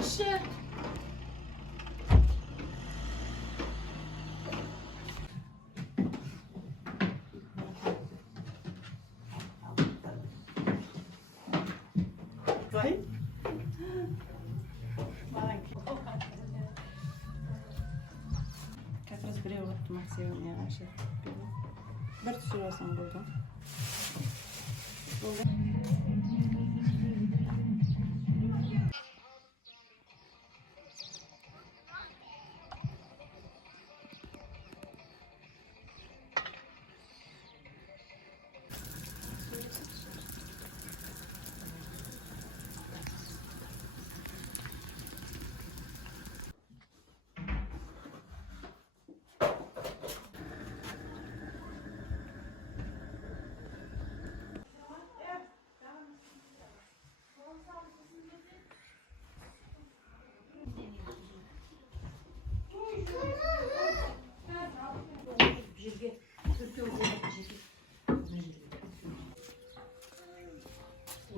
İşte. Vay. Как раз берем Максим меня раньше. Bir sürüyorsun burada.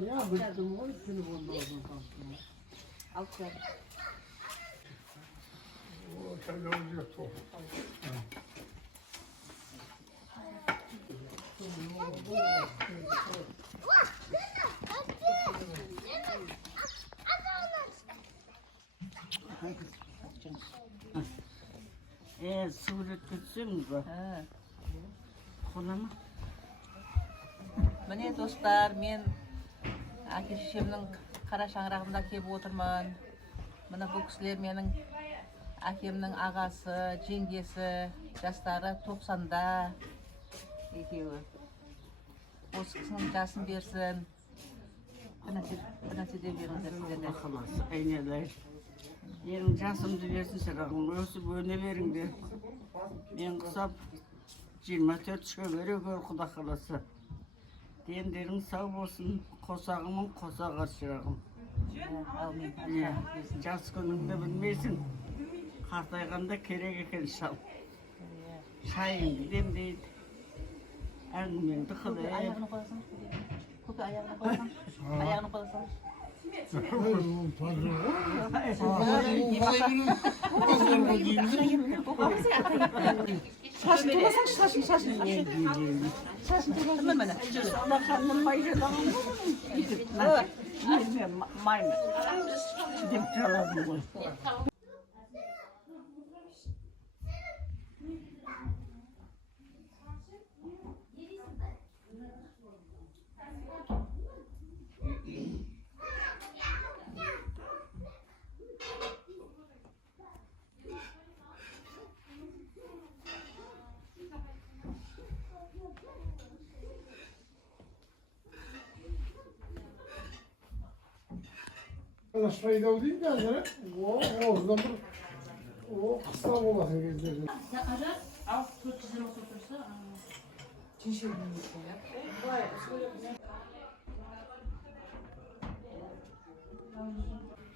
Ya bıktım o telefonda oldum kalktım. Al koy. O televizyon yok. Suret tutsun bu. Kolama. Mine dostlar, men aka-şişemning qara şаңырағында kelib o'tirman. Mana bu kishilar mening akemning ag'asi, jengesi, jastari 90da. Ekevi. O'z qismini jasini bersin. Qanacha deb beringlar sizlarga. Xolos, aynalar. Yerin jasımdı versin sırağım. Ösüp öne verin de. Ben kısap 24 şöyle Xuda xolasa. Denlerin sağ olsun, kosağımın kosağı açırağım. Amin. Jas gününde bilmeysin. Kartayganda kerek eken şal. Şayın demdeydi. Әңгімеңді қылай. Ayağını koyasın. Koku ayağını koyasın. Ayağını koyasın. Şaşın tulasan şaşın. Şaşın tulasan mı bana? Allah kandım mayradan. Mayın. Gidip çaladım bu. Şurayı da değil de yani. O zaman o kısa olasın gezdirin. Al tut çizim oturtursa.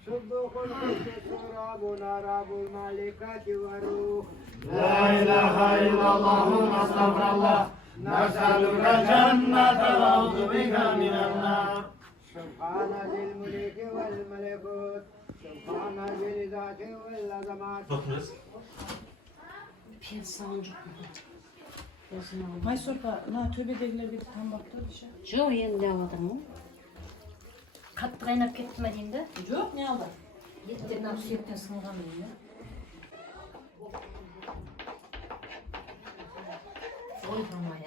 صدق ربنا رب الملكة والروح لا إله إلا الله نستغفر الله نسألك الجنة ونعوذ بك من النار سبحان ذي الملك والملكوت سبحان ذي الذات والعظمات Maysorpa, na töbedegiler bir tam baktı bir şey. Жоқ, енді деп отырмын. Қатты қайнап кетті ма деймін да? Жоқ, ne aldı? Еттерін алып сүйектен сынған деймін да. Ой, болмай,